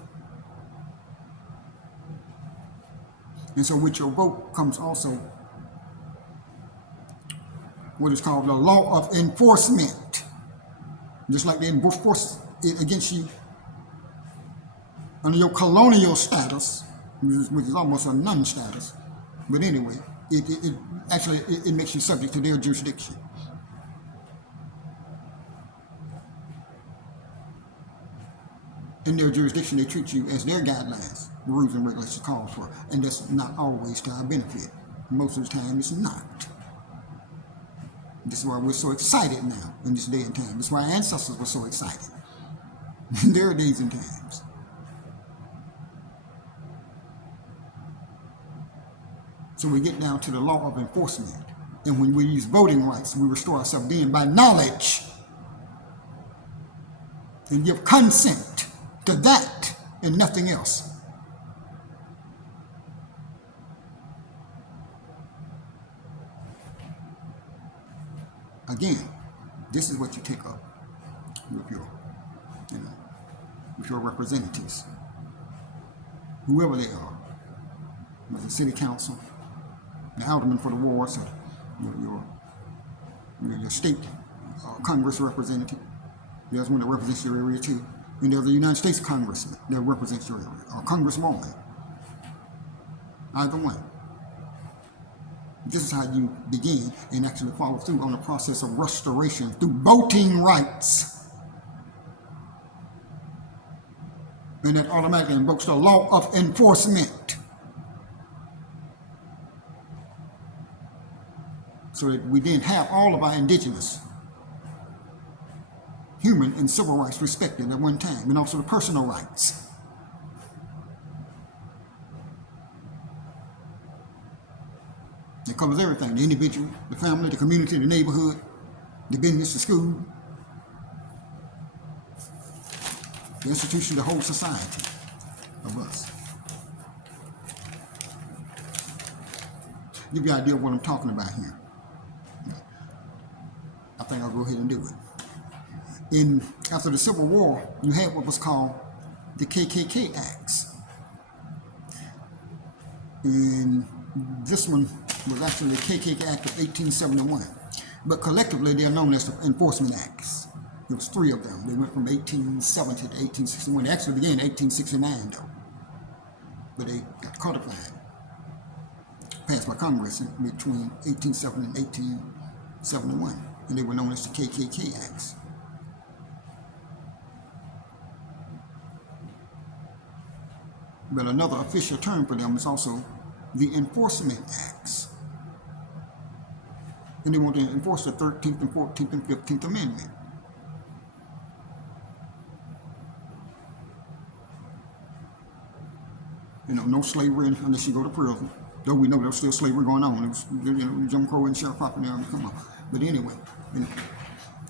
And so with your vote comes also what is called the law of enforcement. Just like they enforce it against you under your colonial status, which is almost a non-status. But anyway, it actually makes you subject to their jurisdiction. In their jurisdiction, they treat you as their guidelines, the rules and regulations call for, and that's not always to our benefit. Most of the time, it's not. This is why we're so excited now in this day and time. This is why our ancestors were so excited in their days and times. So we get down to the law of enforcement. And when we use voting rights, we restore ourselves being by knowledge and give consent to that and nothing else. Again, this is what you take up with your, with your representatives, whoever they are, whether the city council, the alderman for the wards, or your state Congress representative. There's one that represents your area too, and there's a United States congressman that represents your area, or congresswoman. Either one. This is how you begin and actually follow through on the process of restoration through voting rights. And that automatically invokes the law of enforcement. So that we then have all of our indigenous, human, and civil rights respected at one time, and also the personal rights. It covers everything: the individual, the family, the community, the neighborhood, the business, the school, the institution, the whole society of us. Give you an idea of what I'm talking about here. I think I'll go ahead and do it. After the Civil War, you had what was called the KKK Acts. And this one was actually the KKK Act of 1871. But collectively, they are known as the Enforcement Acts. There was 3 of them. They went from 1870 to 1861. They actually began in 1869, though. But they got codified, passed by Congress between 1870 and 1871. And they were known as the KKK Acts. But another official term for them is also the Enforcement Acts. And they want to enforce the 13th and 14th and 15th Amendment. No slavery unless you go to prison. Though we know there's still slavery going on. It was, Jim Crow and Sheriff Property, come on. But anyway,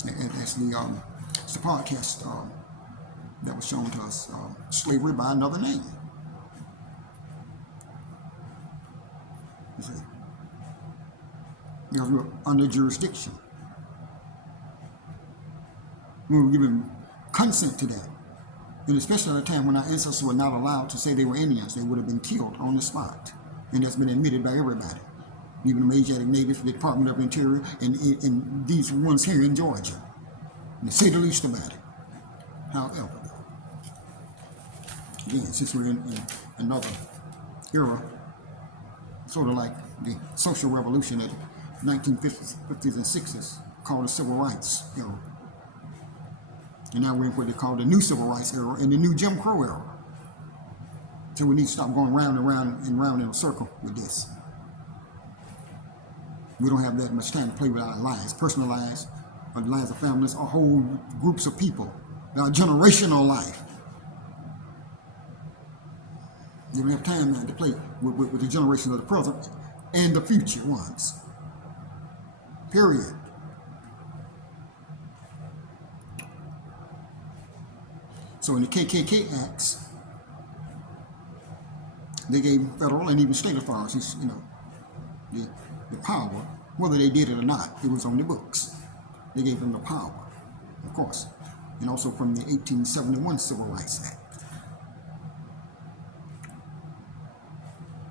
that's the podcast that was shown to us, Slavery by Another Name. You see? Because we were under jurisdiction. We were given consent to that. And especially at a time when our ancestors were not allowed to say they were Indians, they would have been killed on the spot. And that's been admitted by everybody. Even the Asiatic natives, the Department of the Interior, and these ones here in Georgia. And to say the least about it. However, again, since we're in another era, sort of like the social revolution of the 1950s and 60s, called the Civil Rights era. And now we're in what they call the New Civil Rights era and the New Jim Crow era. So we need to stop going round and round and round in a circle with this. We don't have that much time to play with our lives, personal lives, or the lives of families, or whole groups of people, our generational life. You don't have time now to play with the generations of the present and the future ones. Period. So in the KKK Acts, they gave federal and even state authorities, the power, whether they did it or not. It was on the books. They gave them the power, of course, and also from the 1871 Civil Rights Act.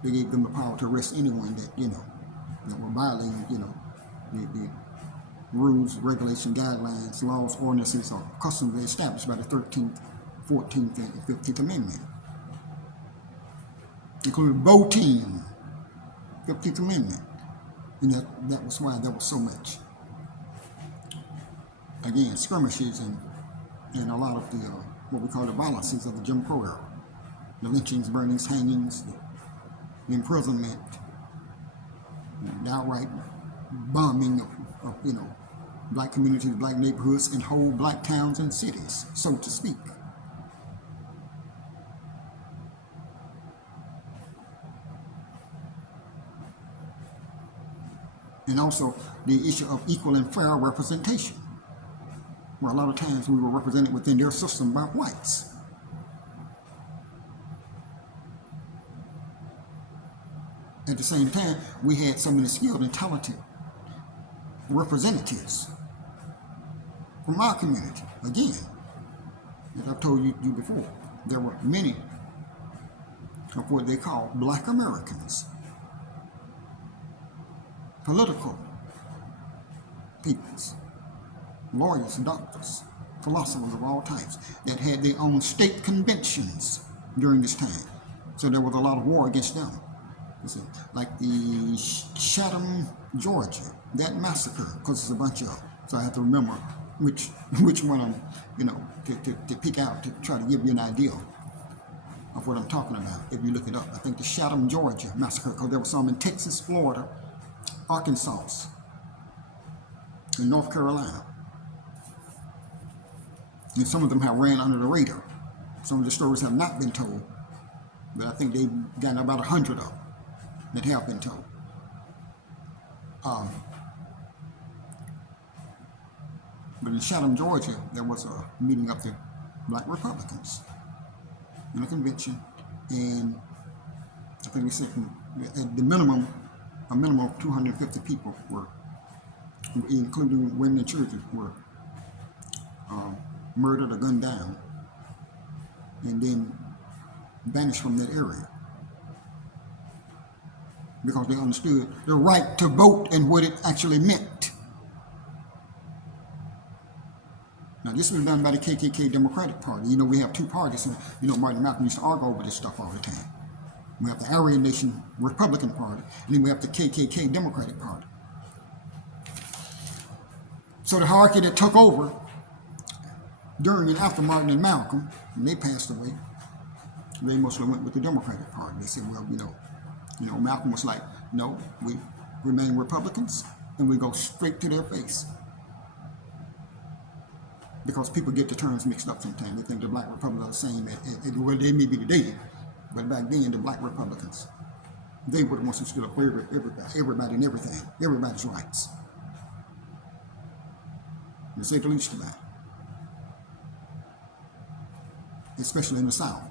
They gave them the power to arrest anyone that were violating, the rules, regulations, guidelines, laws, ordinances, or customs established by the 13th, 14th, and 15th Amendment, including voting, 15th Amendment. And that was why there was so much, again, skirmishes and a lot of the, what we call the violences of the Jim Crow era. The lynchings, burnings, hangings, the imprisonment, the outright bombing of black communities, black neighborhoods, and whole black towns and cities, so to speak. And also the issue of equal and fair representation, where a lot of times we were represented within their system by whites. At the same time, we had so many skilled and talented representatives from our community. Again, as I've told you before, there were many of what they call Black Americans, political peoples, lawyers, doctors, philosophers of all types that had their own state conventions during this time. So there was a lot of war against them. You see, like the Chatham, Georgia, that massacre, because it's a bunch of, so I have to remember which one I'm, to pick out to try to give you an idea of what I'm talking about. If you look it up, I think the Chatham, Georgia massacre, because there was some in Texas, Florida, Arkansas, and North Carolina. And some of them have ran under the radar. Some of the stories have not been told, but I think they've gotten about 100 of them that have been told. But in Chatham, Georgia, there was a meeting of the Black Republicans in a convention, and I think they said at the minimum, a minimum of 250 people were, including women and children, were murdered or gunned down, and then banished from that area because they understood the right to vote and what it actually meant. Now, this was done by the KKK Democratic Party. We have two parties, and Martin Malcolm used to argue over this stuff all the time. We have the Aryan Nation Republican Party, and then we have the KKK Democratic Party. So the hierarchy that took over during and after Martin and Malcolm, when they passed away, they mostly went with the Democratic Party. They said, well, Malcolm was like, no, we remain Republicans, and we go straight to their face. Because people get the terms mixed up sometimes. They think the Black Republicans are the same. Well, they may be today, but back then, the Black Republicans, they were the ones who stood up for everybody and everything, everybody's rights. To say the least about it. Especially in the South.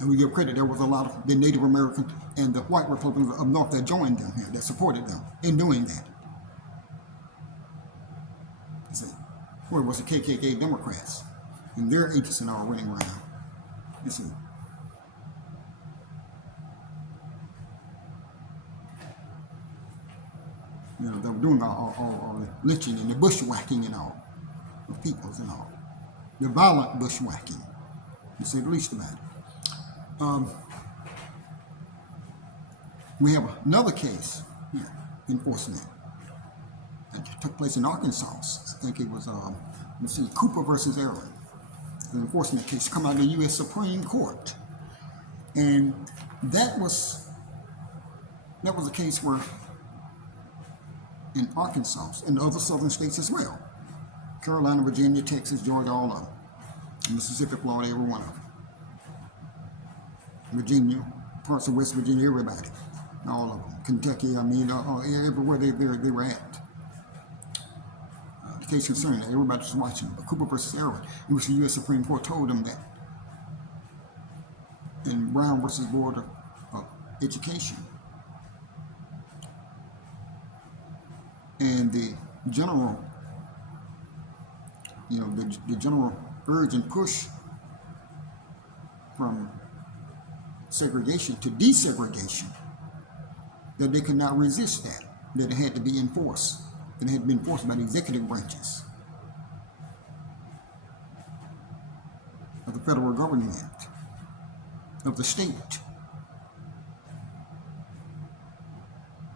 And we give credit, there was a lot of the Native American and the white Republicans of North that joined them here, that supported them in doing that. You see, where was the KKK Democrats and their agents and all running around? You see. They were doing all the lynching and the bushwhacking and all of peoples and all. The violent bushwhacking, to say the least about it. We have another case here, enforcement, that took place in Arkansas. I think it was, Cooper versus Aaron, an enforcement case come out of the U.S. Supreme Court. And that was a case where in Arkansas and other southern states as well, Carolina, Virginia, Texas, Georgia, all of them, Mississippi, Florida, every one of them, Virginia, parts of West Virginia, everybody, all of them, Kentucky, everywhere they were at. The case concerning that, everybody was watching it. But Cooper versus Aaron, in which the U.S. Supreme Court told them that in Brown versus Board of Education, and the general, the general urge and push from segregation to desegregation, that they could not resist that it had to be enforced, that it had been enforced by the executive branches of the federal government, of the state,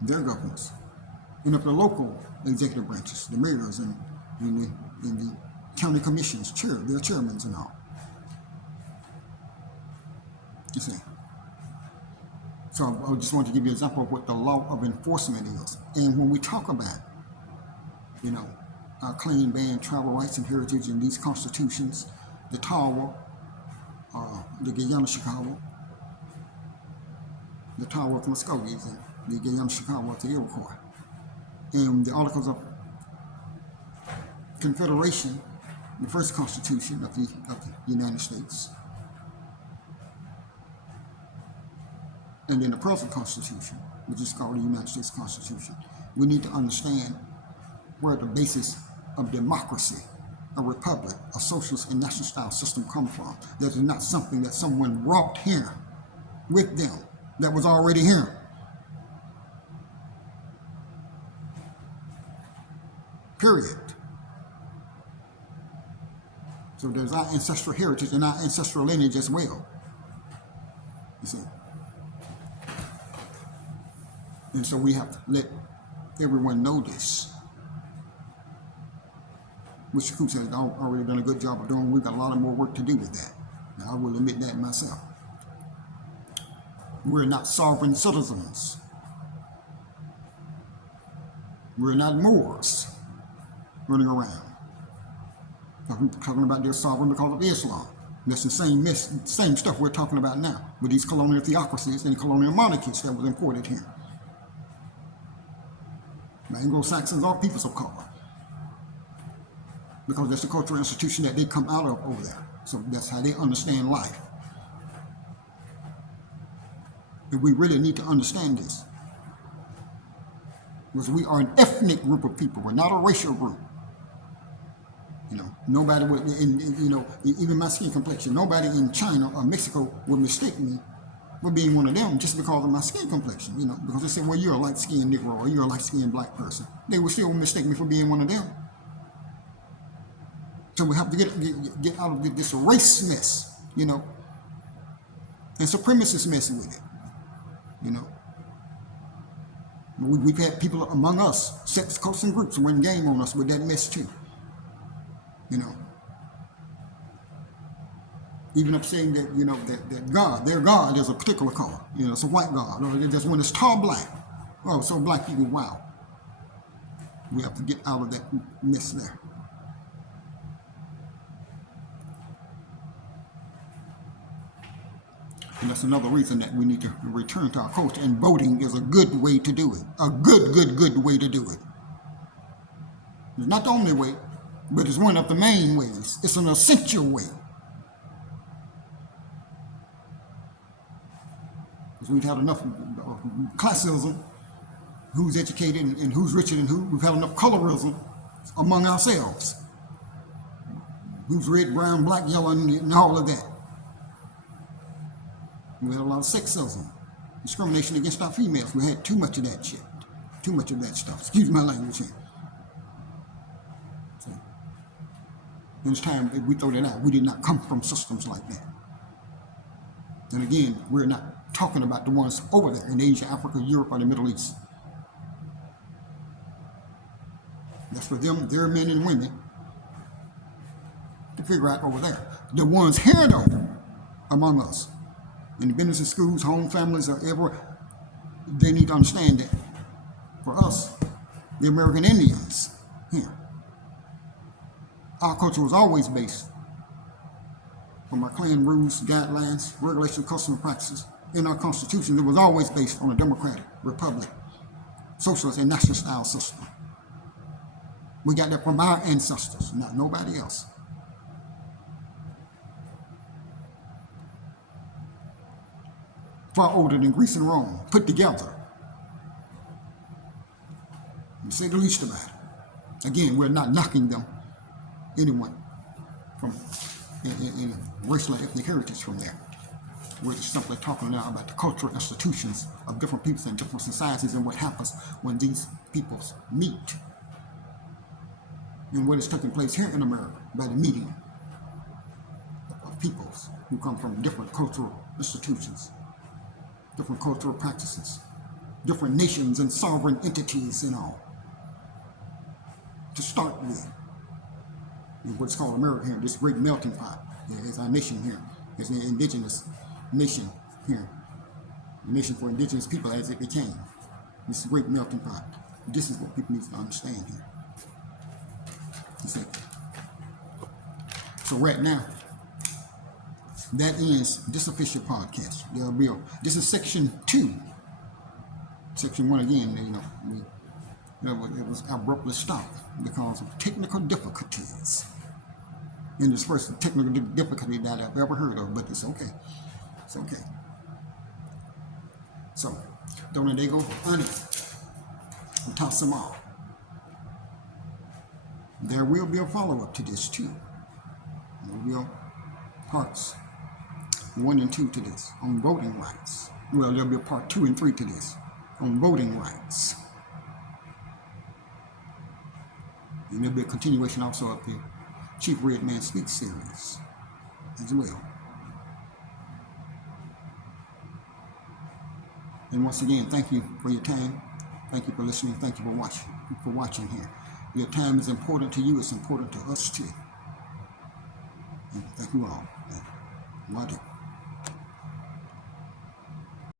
their governors, and of the local executive branches, the mayors and the county commissions, their chairmen and all. You see. So I just want to give you an example of what the law of enforcement is. And when we talk about, our claim, ban, travel rights, and heritage in these constitutions, the Tawa, the Guyana Chicago, the Tawa of the Muskogees, and the Guyana Chicago of the Iroquois, and the Articles of Confederation, the first Constitution of the United States, and then the present Constitution, which is called the United States Constitution. We need to understand where the basis of democracy, a republic, a socialist and national style system come from. That is not something that someone brought here with them that was already here. Period. So there's our ancestral heritage and our ancestral lineage as well. You see. And so we have to let everyone know this, which Coosa has already done a good job of doing. We've got a lot of more work to do with that. Now, I will admit that myself. We're not sovereign citizens. We're not Moors running around. We're talking about they're sovereign because of Islam. That's the same stuff we're talking about now with these colonial theocracies and colonial monarchies that was imported here. The Anglo-Saxons are peoples of color because that's the cultural institution that they come out of over there. So that's how they understand life. And we really need to understand this, because we are an ethnic group of people. We're not a racial group. You know, nobody would, even my skin complexion, nobody in China or Mexico would mistake me for being one of them just because of my skin complexion, because they say, well, you're a light-skinned Negro or you're a light-skinned black person. They would still mistake me for being one of them. So we have to get out of this race mess, and supremacist mess with it, We've had people among us, sects, cults, and groups win game on us with that mess too. Even up saying that, that God, their God is a particular color, it's a white God, or just when it's tall black. Oh, so black people, wow. We have to get out of that mess there. And that's another reason that we need to return to our culture, and voting is a good way to do it. A good way to do it. It's not the only way, but it's one of the main ways. It's an essential way. Because we've had enough classism, who's educated and who's richer than who. We've had enough colorism among ourselves. Who's red, brown, black, yellow, and all of that. We had a lot of sexism, discrimination against our females. We had too much of that shit, too much of that stuff. Excuse my language here. So, and it's time that we throw that out. We did not come from systems like that. And again, we're not talking about the ones over there in Asia, Africa, Europe, or the Middle East. That's for them, their men and women, to figure out over there. The ones here, though, among us, in the businesses, schools, home, families, or everywhere, they need to understand that for us, the American Indians here, our culture was always based on our clan rules, guidelines, regulations, customs, and practices. In our Constitution, it was always based on a democratic republic, socialist, and national style system. We got that from our ancestors, not nobody else. Far older than Greece and Rome, put together. To say the least about it. Again, we're not knocking them, anyone, from any racial or ethnic heritage from there. We're just simply talking now about the cultural institutions of different peoples and different societies and what happens when these peoples meet. And what is taking place here in America by the meeting of peoples who come from different cultural institutions, different cultural practices, different nations and sovereign entities and all. To start with, what's called America here, this great melting pot, is our nation here, is an indigenous nation here, a nation for indigenous people as it became. This great melting pot. This is what people need to understand here. You see? So right now, that ends this official podcast. This is section 2. Section 1 again, it was abruptly stopped because of technical difficulties. And this first technical difficulty that I've ever heard of, but it's okay. It's okay. So, Donadego, Ani, and Tassamal. There will be a follow-up to this too. There will be parts 1 and 2 to this on voting rights. Well, there'll be a part 2 and 3 to this on voting rights. And there'll be a continuation also of the Chief Red Man Speaks series as well. And once again, thank you for your time. Thank you for listening. Thank you for watching here. Your time is important to you. It's important to us too. And thank you all. Wadi.